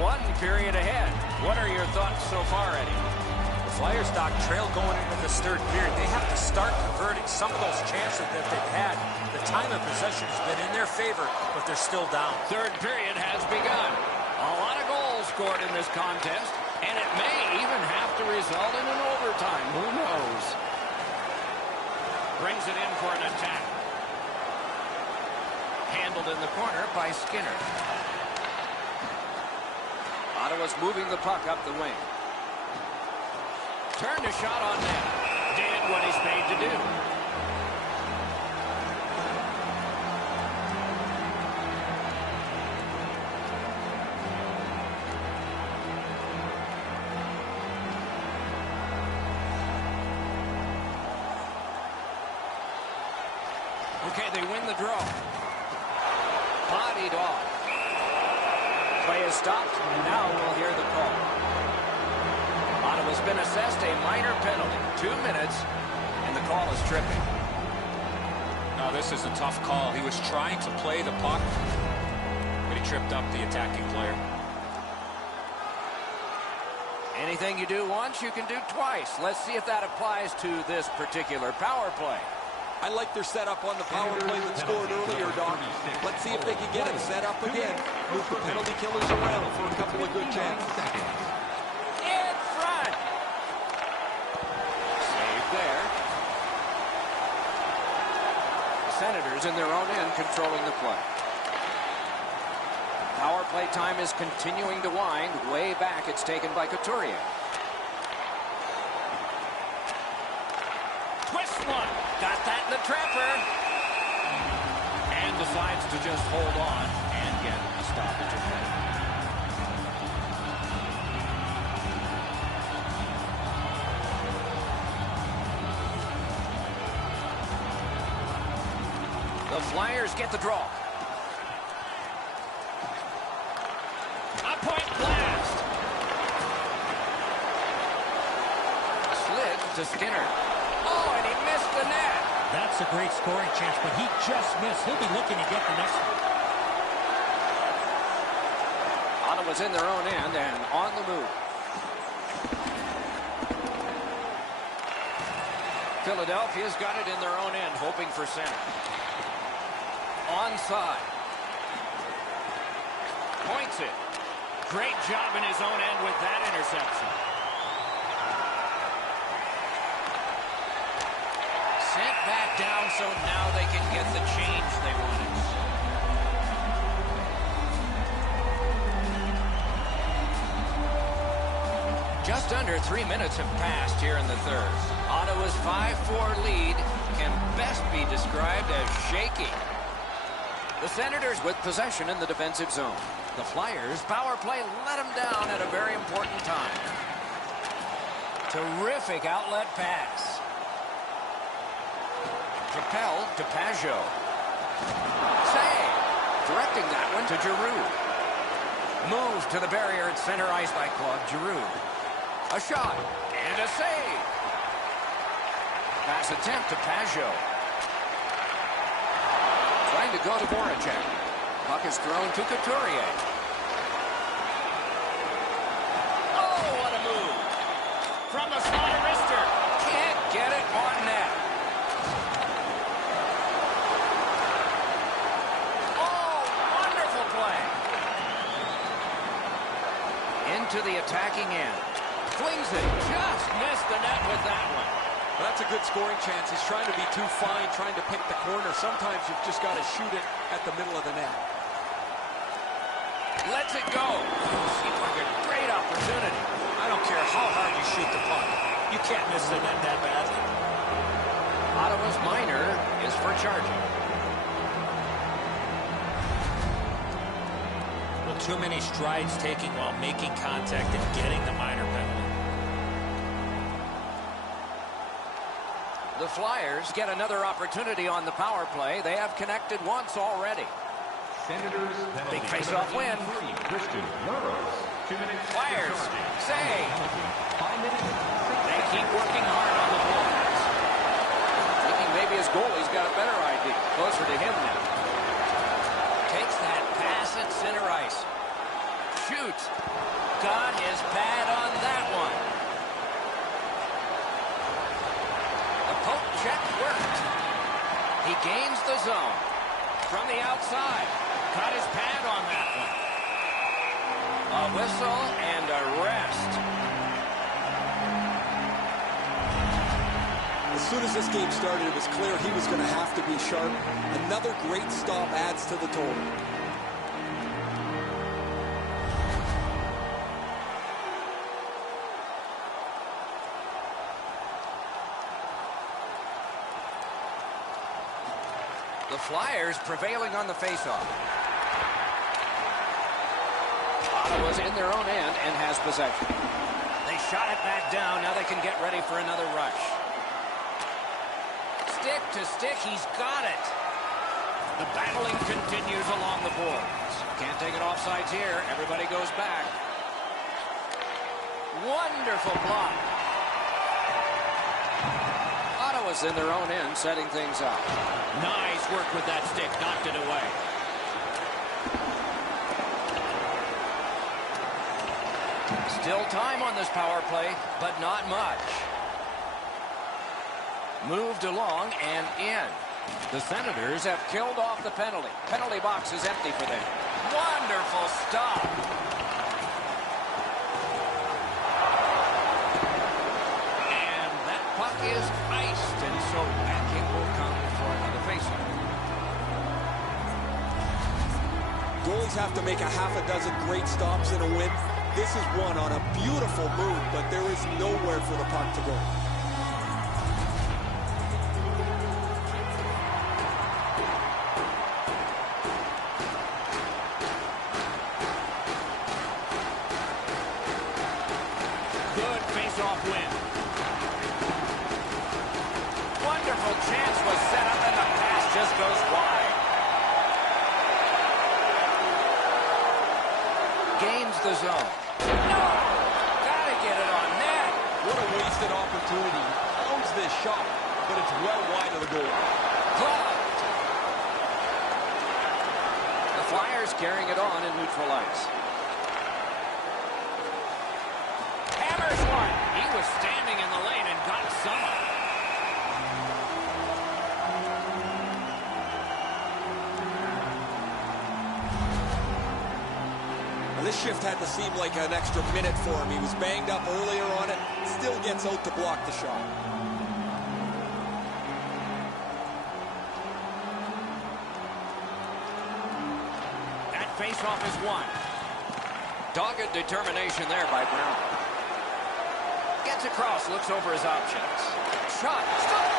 one period ahead. What are your thoughts so far, Eddie? The Flyers stock trail going into this third period. They have to start converting some of those chances that they've had. The time of possession has been in their favor, but they're still down. Third period has begun. A lot of goals scored in this contest, and it may even have to result in an overtime. Who knows? Brings it in for an attack. Handled in the corner by Skinner. Ottawa's moving the puck up the wing. Turned a shot on net. Did what he's made to do. Okay, they win the draw. Bodied off. Play is stopped, and now we'll hear the call. Ottawa's been assessed a minor penalty. 2 minutes, and the call is tripping. Now, this is a tough call. He was trying to play the puck, but he tripped up the attacking player. Anything you do once, you can do twice. Let's see if that applies to this particular power play. I like their setup on the power play that scored earlier, Doc. Let's see if they can get it set up again. Move the penalty killers around for a couple of good chances. In front. Save there. The Senators in their own end controlling the play. Power play time is continuing to wind. Way back, it's taken by Couturier. Twist one. Got that in the trapper. And decides to just hold on and get a stoppage of play. The Flyers get the draw. A point blast. Slid to Skinner. Oh, and he missed the net. That's a great scoring chance, but he just missed. He'll be looking to get the next one. Ottawa's in their own end and on the move. Philadelphia's got it in their own end, hoping for center. Onside. Points it. Great job in his own end with that interception. Sent back down, so now they can get the change they wanted. Just under 3 minutes have passed here in the third. Ottawa's 5-4 lead can best be described as shaky. The Senators with possession in the defensive zone. The Flyers' power play let them down at a very important time. Terrific outlet pass. Propelled to Pajot. Save. Directing that one to Giroux. Move to the barrier at center ice by Claude Giroux. A shot and a save. Pass attempt to Pajot. Trying to go to Voracek. Puck is thrown to Couturier. Oh, what a move. From the slot wrister. Can't get it on net. To the attacking end. Flings it. Just missed the net with that one. Well, that's a good scoring chance. He's trying to be too fine, trying to pick the corner. Sometimes you've just got to shoot it at the middle of the net. Lets it go. Seems like a great opportunity. I don't care how hard you shoot the puck. You can't miss the net that badly. Ottawa's minor is for charging. Too many strides taking while making contact and getting the minor penalty. The Flyers get another opportunity on the power play. They have connected once already. Senators, big face-off win. Flyers save. They keep working hard on the boards. Thinking maybe his goalie's got a better idea. Closer to him now. Takes that pass at center ice. shoots. Got his pad on that one. The poke check worked. He gains the zone. From the outside. Got his pad on that one. A whistle and a rest. As soon as this game started, it was clear he was going to have to be sharp. Another great stop adds to the total. The Flyers prevailing on the faceoff. Ottawa's in their own end and has possession. They shot it back down. Now they can get ready for another rush. Stick to stick. He's got it. The battling continues along the boards. Can't take it offsides here. Everybody goes back. Wonderful block. Ottawa's in their own end, setting things up. Nice work with that stick. Knocked it away. Still time on this power play, but not much. Moved along and in. The Senators have killed off the penalty. Penalty box is empty for them. Wonderful stop. And that puck is iced, and so back it will come for another faceoff. Goalies have to make a half a dozen great stops in a win. This is one on a beautiful move, but there is nowhere for the puck to go. Good face-off win. Wonderful chance was set up, and the pass just goes wide. Gains the zone. No! Gotta get it on net. What a wasted opportunity. He owns this shot, but it's well wide of the goal. Gloved. The Flyers carrying it on in neutral ice. Hammers one. He was standing in the lane and got some. This shift had to seem like an extra minute for him. He was banged up earlier on it. Still gets out to block the shot. That faceoff is won. Dogged determination there by Brown. Gets across, looks over his options. Shot. Score!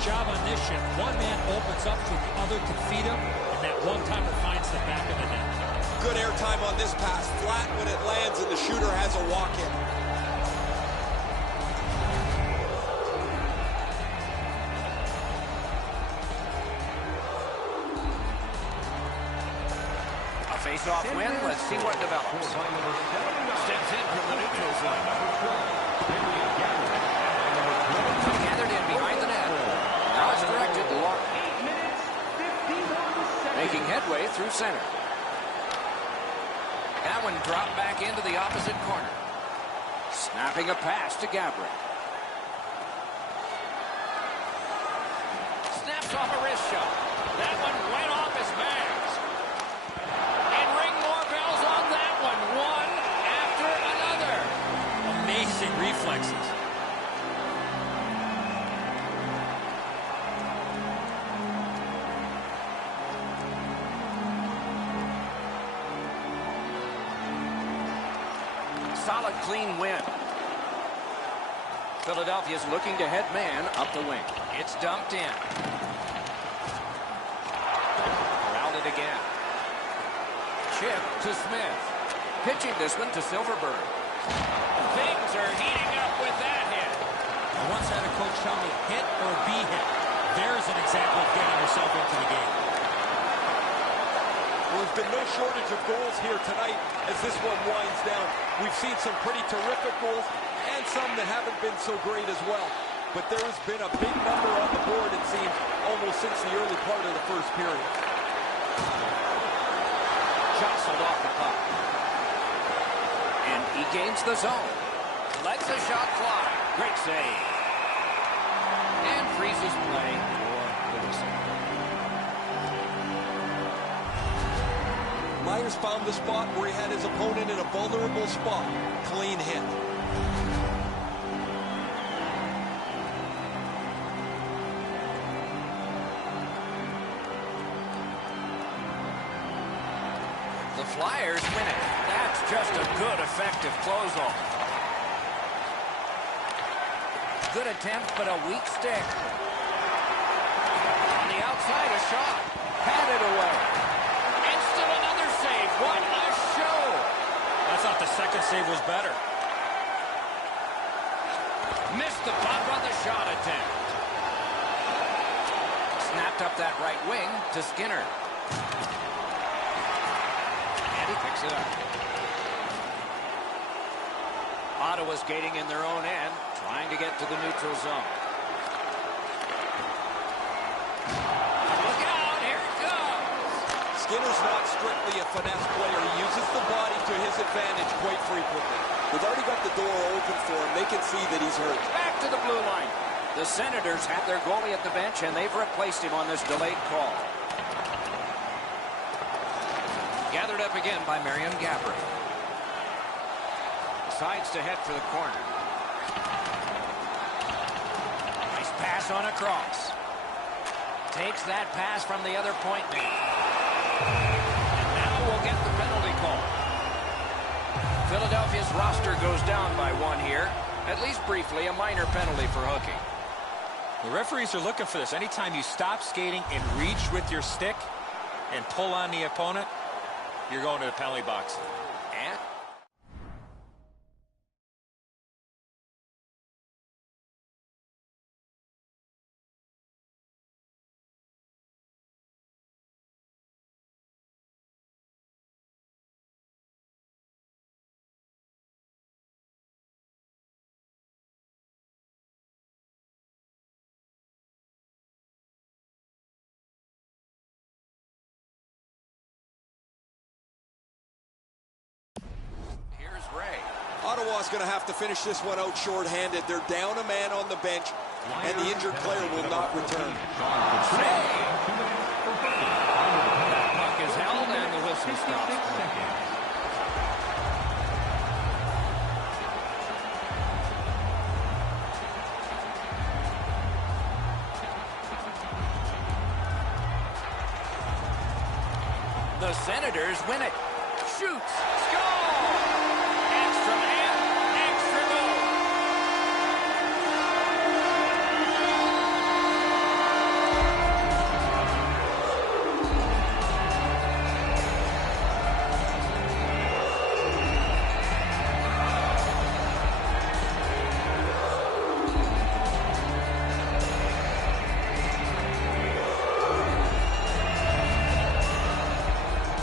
Job on this shift. One man opens up so the other can feed him, and that one-timer finds the back of the net. Good airtime on this pass. Flat when it lands, and the shooter has a walk-in. A face-off win. Let's see what develops. Steps in from the neutral zone. Gathered in behind the net. Now it's directed to Larkin. Making headway through center. That one dropped back into the opposite corner. Snapping a pass to Gabriel. Snaps off a wrist shot. That one went off his bags. And ring more bells on that one. One after another. Amazing reflexes. Solid, clean win. Philadelphia's looking to head man up the wing. It's dumped in. Routed again. Chip to Smith. Pitching this one to Silverberg. Things are heating up with that hit. I once had a coach tell me, hit or be hit. There's an example of getting yourself into the game. Well, there's been no shortage of goals here tonight as this one winds down. We've seen some pretty terrific goals and some that haven't been so great as well. But there has been a big number on the board, it seems, almost since the early part of the first period. Jostled off the puck. And he gains the zone. Lets a shot fly. Great save. And freezes play for the whistle. Myers found the spot where he had his opponent in a vulnerable spot. Clean hit. The Flyers win it. That's just a good, effective close-off. Good attempt, but a weak stick. On the outside, a shot. Patted away. And still another save. What a show. I thought the second save was better. Missed the puck on the shot attempt. Snapped up that right wing to Skinner. And he picks it up. Ottawa's skating in their own end, trying to get to the neutral zone. Look out, here it comes. Skinner's not strictly a finesse player. He uses the body to his advantage quite frequently. They've already got the door open for him. They can see that he's hurt. Back to the blue line. The Senators have their goalie at the bench, and they've replaced him on this delayed call. Gathered up again by Marion Gabbert. Decides to head for the corner. Nice pass on a cross. Takes that pass from the other point man. And now we'll get the penalty call. Philadelphia's roster goes down by one here. At least briefly, a minor penalty for hooking. The referees are looking for this. Anytime you stop skating and reach with your stick and pull on the opponent, you're going to the penalty box. And Ottawa's going to have to finish this one out shorthanded. They're down a man on the bench, and the injured player will not return. that puck is held, and the whistle stops. The Senators win it. Shoots. Score! Extra man, extra goal.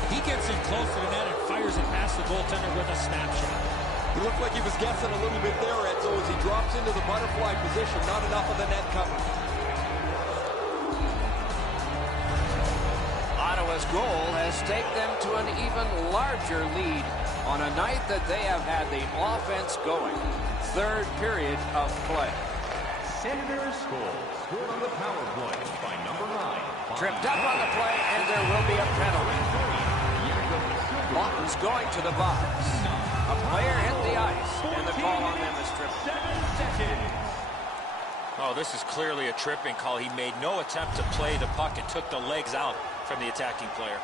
He gets in close to the net and fires it past the goaltender with a snapshot. He looked like he was guessing a little bit there, Edzo, as he drops into the butterfly position. Not enough of the net cover. Ottawa's goal has staked them to an even larger lead on a night that they have had the offense going. Third period of play. Senators scored on the power play by number 9. Tripped up on the play, and there will be a penalty. Lawton's going to the box. A player hit the ice, and the call on them is tripping. 7 seconds. Oh, this is clearly a tripping call. He made no attempt to play the puck and took the legs out from the attacking player.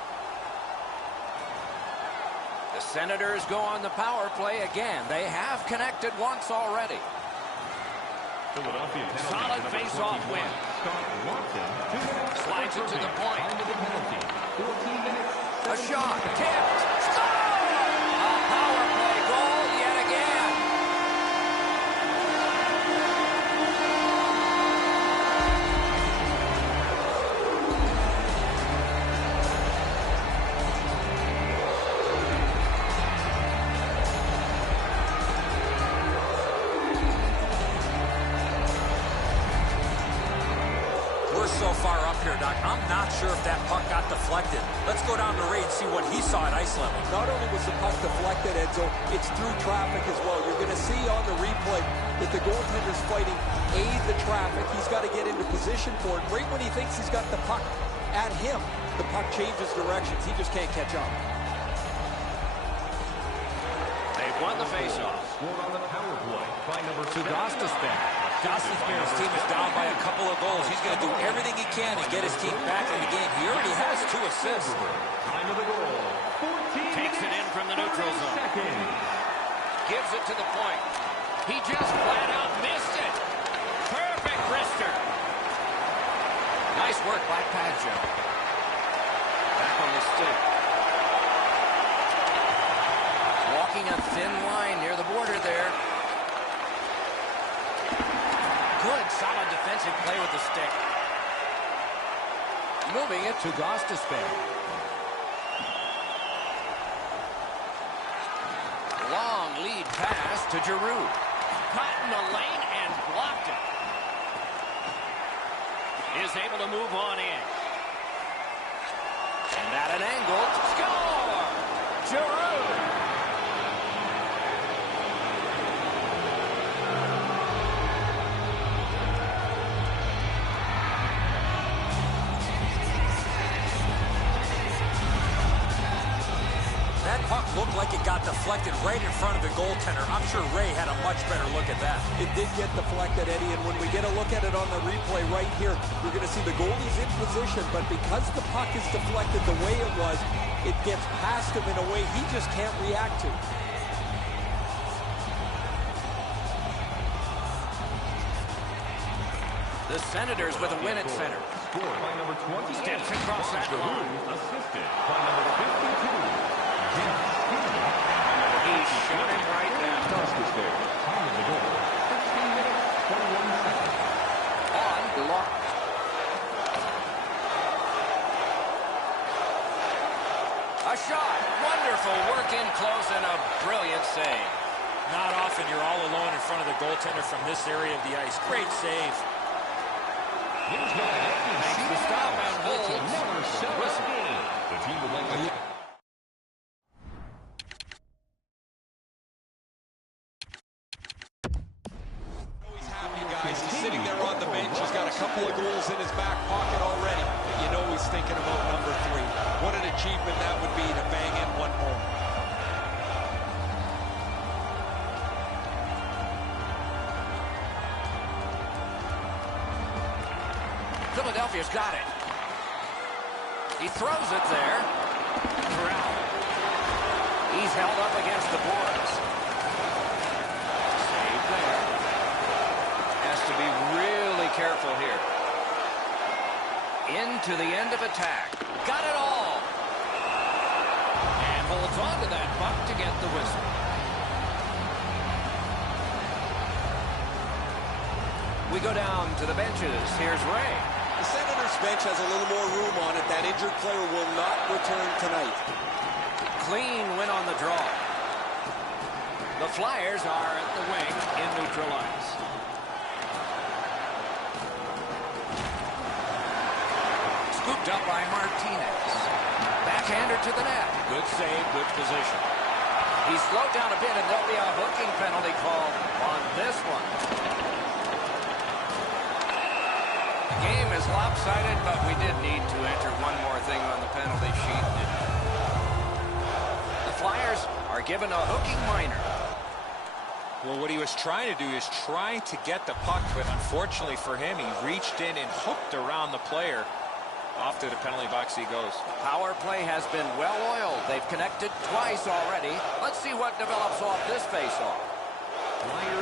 The Senators go on the power play again. They have connected once already. Philadelphia penalty Solid number face-off 21. win. Scott Watson. Slides it to the point. Time of the penalty. 14 minutes. A shot, tipped, score! A power play goal yet again. so far up here, Doc. I'm not sure if that puck got deflected. Let's go down to Ray and see what he saw at ice level. Not only was the puck deflected, Enzo, it's through traffic as well. You're going to see on the replay that the goaltender's fighting the traffic. He's got to get into position for it. Right when he thinks he's got the puck at him, the puck changes directions. He just can't catch up. They've won the faceoff. Scored on the power play by number To Gostisbehere. Gostisbehere's team is down by a couple of goals. He's going to do everything he can to get his team back in the game. He already has 2 assists. Time of the goal. 14 Takes it in from the neutral zone. seconds. Gives it to the point. He just flat out missed it. Perfect wrister. Nice work by Padgett. Back on the stick. Walking a thin line near the border there. Good, solid defensive play with the stick. Moving it to Gostisbehere. Long lead pass to Giroux. Caught in the lane and blocked it. Is able to move on in. And at an angle, score! Giroux! That puck looked like it got deflected right in front of the goaltender. I'm sure Ray had a much better look at that. It did get deflected, Eddie, and when we get a look at it on the replay right here, we're going to see the goalie's in position, but because the puck is deflected the way it was, it gets past him in a way he just can't react to. The Senators with a win at center. Scored by number 28. Steps across that line. Assisted by number 52. He shut him right down. Gostisbehere. Time of the goal. 16 minutes, 21 seconds. On block. A shot. Wonderful work in close and a brilliant save. Not often you're all alone in front of the goaltender from this area of the ice. Great save. Here's what Makes the stop and holds. another Whistle. game. The team would like to... He's happy, guys. He's sitting there on the bench. He's got a couple of goals in his back pocket already. But you know he's thinking about number 3. What an achievement that would be to bang in one more. Philadelphia's got it. He throws it there. Corral. He's held up against the boards. Save there. Has to be really careful here. Into the end of attack. Got it all. And holds on to that puck to get the whistle. We go down to the benches. Here's Ray. The Senators bench has a little more room on it. That injured player will not return tonight. Clean win on the draw. The Flyers are at the wing in neutral ice. Scooped up by Martinez. Backhander to the net. Good save, good position. He's slowed down a bit, and there'll be a hooking penalty call on this one. The game is lopsided, but we did need to enter one more thing on the penalty sheet. The Flyers are given a hooking minor. Well, what he was trying to do is trying to get the puck, but unfortunately for him, he reached in and hooked around the player. Off to the penalty box he goes. Power play has been well-oiled. They've connected twice already. Let's see what develops off this face-off.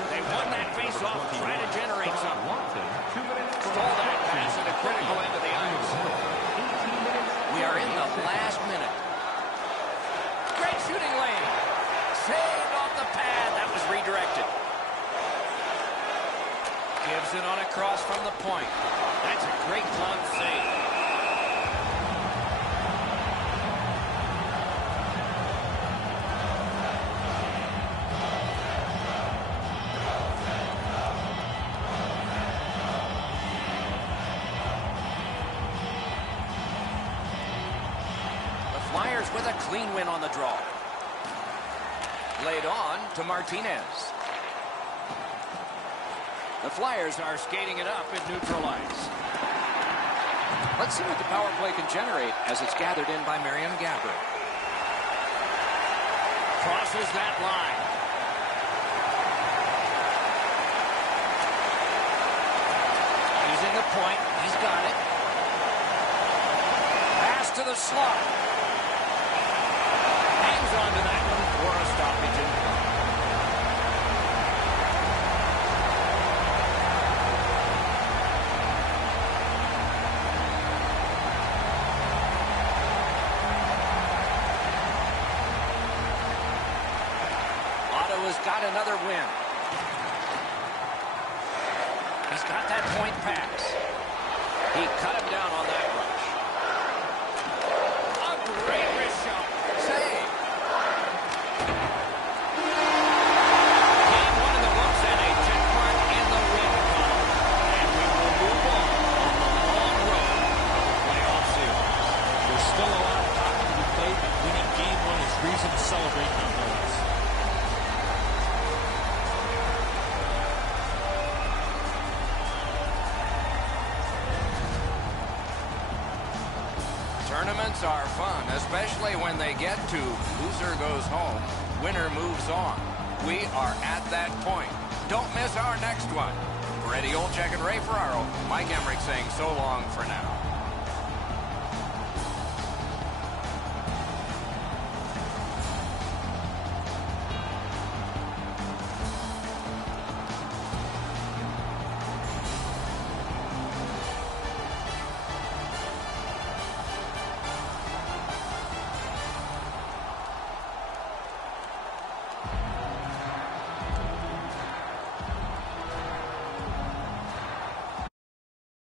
They won that face-off, trying to generate something. Stole that pass at a critical end of the ice. We are in the last minute. Great shooting lane. Saved off the pad. That was redirected. Gives it on a cross from the point. That's a great glove save. with a clean win on the draw. Laid on to Martinez. The Flyers are skating it up at neutral ice. Let's see what the power play can generate as it's gathered in by Marion Gabbert. Crosses that line. Using the point. He's got it. Pass to the slot. Hangs on to that one for a stoppage in play. Ottawa's got another win. He's got that point pass. He cut him down on that rush. A great wrist shot. Save. Game one in the books and a check mark in the win column. And we will move on the long road of the playoff series. There's still a lot of hockey to be played, but winning game one is reason to celebrate nonetheless. Tournaments are fun, especially when they get to loser goes home, winner moves on. We are at that point. Don't miss our next one. For Eddie Olczyk and Ray Ferraro, Mike Emmerich saying so long for now.